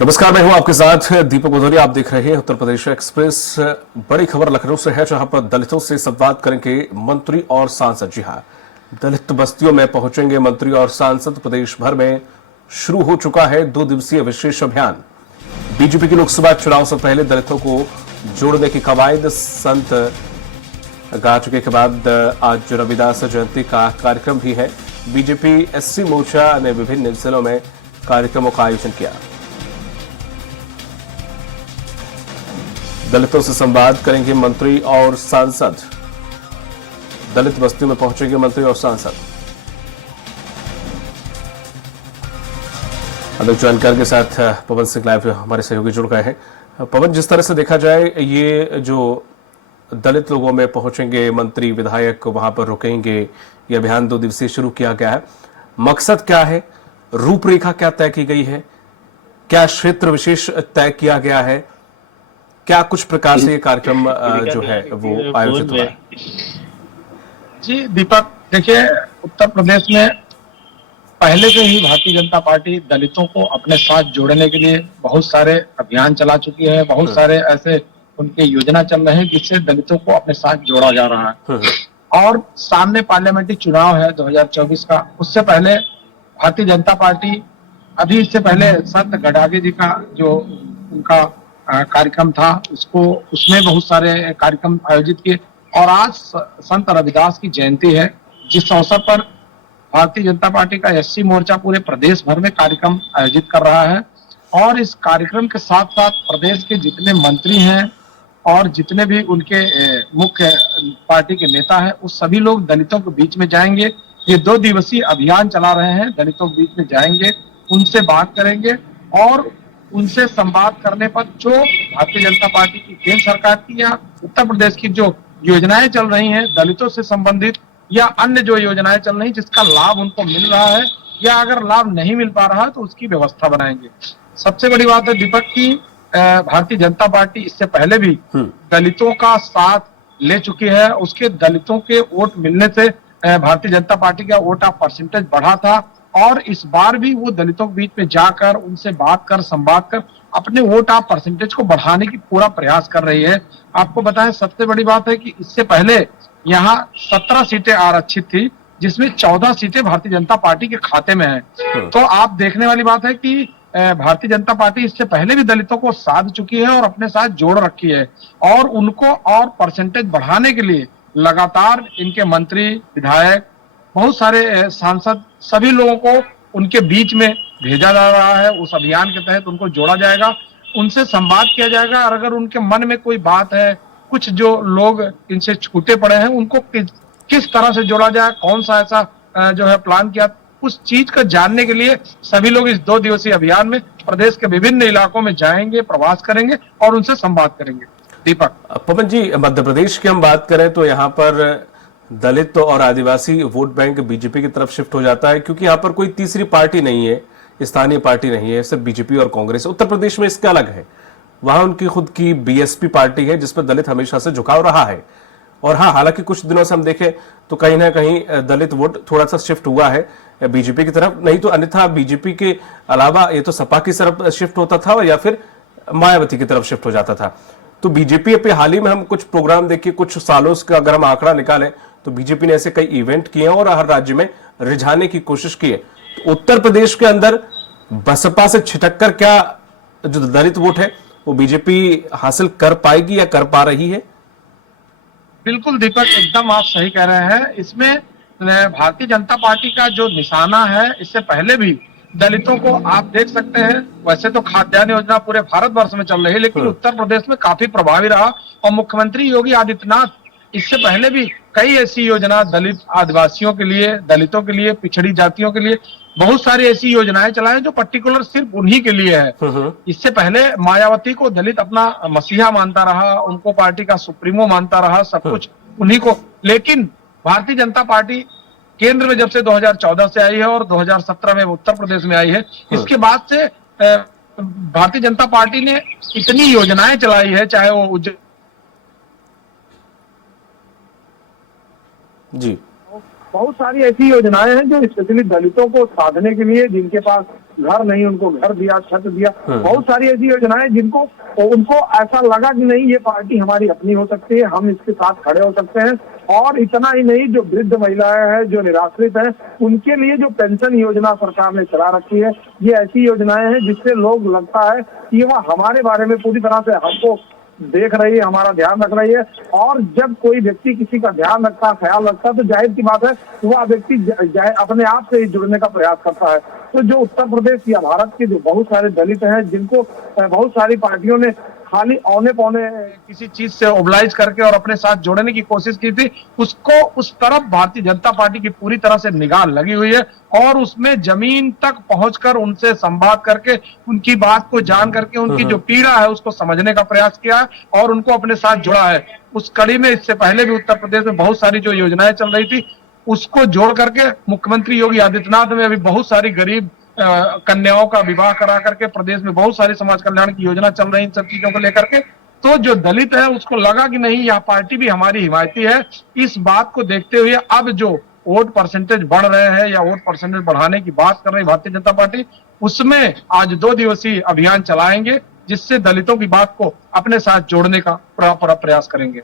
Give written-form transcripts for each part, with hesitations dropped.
नमस्कार, मैं हूं आपके साथ दीपक भदौरिया। आप देख रहे हैं उत्तर प्रदेश एक्सप्रेस। बड़ी खबर लखनऊ से है, जहां पर दलितों से संवाद करेंगे मंत्री और सांसद। जी हां, दलित बस्तियों में पहुंचेंगे मंत्री और सांसद। प्रदेश भर में शुरू हो चुका है 2 दिवसीय विशेष अभियान। बीजेपी की लोकसभा चुनाव से पहले दलितों को जोड़ने की कवायद संत गा चुके के बाद आज रविदास जयंती का कार्यक्रम भी है। बीजेपी एससी मोर्चा ने विभिन्न जिलों में कार्यक्रमों का आयोजन किया। दलितों से संवाद करेंगे मंत्री और सांसद। दलित बस्तियों में पहुंचेंगे मंत्री और सांसद। अधिक जानकारी के साथ पवन सिंह लाइव हमारे सहयोगी जुड़ गए हैं। पवन, जिस तरह से देखा जाए, ये जो दलित लोगों में पहुंचेंगे मंत्री विधायक, वहां पर रुकेंगे, ये अभियान 2 दिवसीय शुरू किया गया है। मकसद क्या है, रूपरेखा क्या तय की गई है, क्या क्षेत्र विशेष तय किया गया है, क्या कुछ प्रकार से ये कार्यक्रम जो है वो आयोजित हुआ है? जी दीपक, देखिए, उत्तर प्रदेश में पहले से ही भारतीय जनता पार्टी दलितों को अपने साथ जोड़ने के लिए बहुत सारे अभियान चला चुकी है। बहुत सारे ऐसे उनके योजना चल रहे हैं जिससे दलितों को अपने साथ जोड़ा जा रहा है। और सामने पार्लियामेंट्री चुनाव है 2024 का। उससे पहले भारतीय जनता पार्टी, अभी इससे पहले संत गडागे जी का जो उनका कार्यक्रम था, उसमें बहुत सारे कार्यक्रम आयोजित किए। और आज संत रविदास की जयंती है, जिस अवसर पर भारतीय जनता पार्टी का एससी मोर्चा पूरे प्रदेश भर में कार्यक्रम आयोजित कर रहा है। और इस कार्यक्रम के साथ साथ प्रदेश के जितने मंत्री हैं और जितने भी उनके मुख्य पार्टी के नेता हैं, उस सभी लोग दलितों के बीच में जाएंगे। ये 2 दिवसीय अभियान चला रहे हैं, दलितों के बीच में जाएंगे, उनसे बात करेंगे। और उनसे संवाद करने पर जो भारतीय जनता पार्टी की केंद्र सरकार की या उत्तर प्रदेश की जो योजनाएं चल रही हैं दलितों से संबंधित, या अन्य जो योजनाएं चल रही, जिसका लाभ उनको मिल रहा है, या अगर लाभ नहीं मिल पा रहा है तो उसकी व्यवस्था बनाएंगे। सबसे बड़ी बात है दीपक की, भारतीय जनता पार्टी इससे पहले भी दलितों का साथ ले चुकी है। उसके दलितों के वोट मिलने से भारतीय जनता पार्टी का वोट ऑफ परसेंटेज बढ़ा था। और इस बार भी वो दलितों के बीच में जाकर उनसे बात कर, संवाद कर अपने वोट ऑफ परसेंटेज को बढ़ाने की पूरा प्रयास कर रही है। आपको बताएं, सबसे बड़ी बात है कि इससे पहले यहाँ 17 सीटें आरक्षित थी, जिसमें 14 सीटें भारतीय जनता पार्टी के खाते में है। तो आप देखने वाली बात है कि भारतीय जनता पार्टी इससे पहले भी दलितों को साध चुकी है और अपने साथ जोड़ रखी है। और उनको और परसेंटेज बढ़ाने के लिए लगातार इनके मंत्री, विधायक, बहुत सारे सांसद, सभी लोगों को उनके बीच में भेजा जा रहा है। उस अभियान के तहत उनको जोड़ा जाएगा, उनसे संवाद किया जाएगा। और अगर उनके मन में कोई बात है, कुछ जो लोग इनसे छूटे पड़े हैं, उनको किस तरह से जोड़ा जाए, कौन सा ऐसा जो है प्लान किया, उस चीज को जानने के लिए सभी लोग इस 2 दिवसीय अभियान में प्रदेश के विभिन्न इलाकों में जाएंगे, प्रवास करेंगे और उनसे संवाद करेंगे। दीपक। पवन जी, मध्य प्रदेश की हम बात करें तो यहाँ पर दलित और आदिवासी वोट बैंक बीजेपी की तरफ शिफ्ट हो जाता है, क्योंकि यहाँ पर कोई तीसरी पार्टी नहीं है, स्थानीय पार्टी नहीं है, सिर्फ बीजेपी और कांग्रेस। उत्तर प्रदेश में इसका अलग है, वहां उनकी खुद की बीएसपी पार्टी है, जिसपर दलित हमेशा से झुकाव रहा है। और हाँ, हालांकि कुछ दिनों से हम देखें तो कहीं ना कहीं दलित वोट थोड़ा सा शिफ्ट हुआ है बीजेपी की तरफ, नहीं तो अन्यथा बीजेपी के अलावा ये तो सपा की तरफ शिफ्ट होता था या फिर मायावती की तरफ शिफ्ट हो जाता था। तो बीजेपी पे हाल ही में हम कुछ प्रोग्राम देखिए, कुछ सालों का अगर हम आंकड़ा निकालें तो बीजेपी ने ऐसे कई इवेंट किए हैं और हर राज्य में रिझाने की कोशिश की है। तो उत्तर प्रदेश के अंदर बसपा से छिटक कर क्या जो दलित वोट है वो बीजेपी हासिल कर पाएगी या कर पा रही है? बिल्कुल दीपक, एकदम आप सही कह रहे हैं। इसमें भारतीय जनता पार्टी का जो निशाना है, इससे पहले भी दलितों को आप देख सकते हैं। वैसे तो खाद्यान्न योजना पूरे भारतवर्ष में चल रही है, लेकिन उत्तर प्रदेश में काफी प्रभावी रहा। और मुख्यमंत्री योगी आदित्यनाथ इससे पहले भी कई ऐसी योजना दलित आदिवासियों के लिए, दलितों के लिए, पिछड़ी जातियों के लिए बहुत सारी ऐसी योजनाएं चलाएं जो पर्टिकुलर सिर्फ उन्हीं के लिए है। इससे पहले मायावती को दलित अपना मसीहा मानता रहा, उनको पार्टी का सुप्रीमो मानता रहा, सब कुछ उन्हीं को। लेकिन भारतीय जनता पार्टी केंद्र में जब से 2014 से आई है और 2017 में उत्तर प्रदेश में आई है, इसके बाद से भारतीय जनता पार्टी ने इतनी योजनाएं चलाई है, चाहे वो जी, बहुत सारी ऐसी योजनाएं हैं जो स्पेशली दलितों को साधने के लिए, जिनके पास घर नहीं, उनको घर दिया, छत दिया, बहुत सारी ऐसी योजनाएं जिनको उनको ऐसा लगा कि नहीं ये पार्टी हमारी अपनी हो सकती है, हम इसके साथ खड़े हो सकते हैं। और इतना ही नहीं, जो वृद्ध महिलाएं हैं, जो निराश्रित हैं, उनके लिए जो पेंशन योजना सरकार ने चला रखी है, ये ऐसी योजनाएं हैं जिससे लोग लगता है कि वह हमारे बारे में पूरी तरह से हमको देख रही है, हमारा ध्यान रख रही है। और जब कोई व्यक्ति किसी का ध्यान रखता है, ख्याल रखता है, तो जाहिर की बात है वह व्यक्ति अपने आप से ही जुड़ने का प्रयास करता है। तो जो उत्तर प्रदेश या भारत के जो बहुत सारे दलित हैं, जिनको बहुत सारी पार्टियों ने खाली औने पौने किसी चीज से ओबलाइज करके और अपने साथ जोड़ने की कोशिश की थी, उसको उस तरफ भारतीय जनता पार्टी की पूरी तरह से निगाह लगी हुई है और उसमें जमीन तक पहुंचकर उनसे संवाद करके, उनकी बात को जान करके, उनकी जो पीड़ा है उसको समझने का प्रयास किया है और उनको अपने साथ जुड़ा है। उस कड़ी में इससे पहले भी उत्तर प्रदेश में बहुत सारी जो योजनाएं चल रही थी, उसको जोड़ करके मुख्यमंत्री योगी आदित्यनाथ ने अभी बहुत सारी गरीब कन्याओं का विवाह करा करके प्रदेश में बहुत सारी समाज कल्याण की योजना चल रही है इन सब चीजों को लेकर के। तो जो दलित है उसको लगा कि नहीं, यह पार्टी भी हमारी हिमायती है। इस बात को देखते हुए अब जो वोट परसेंटेज बढ़ रहे हैं या वोट परसेंटेज बढ़ाने की बात कर रही भारतीय जनता पार्टी, उसमें आज 2 दिवसीय अभियान चलाएंगे जिससे दलितों की बात को अपने साथ जोड़ने का पूरा प्रयास करेंगे।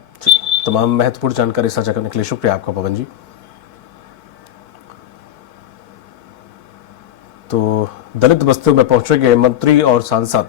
तमाम महत्वपूर्ण जानकारी साझा करने के लिए शुक्रिया आपका पवन जी। तो दलित बस्तियों में पहुंचेंगे मंत्री और सांसद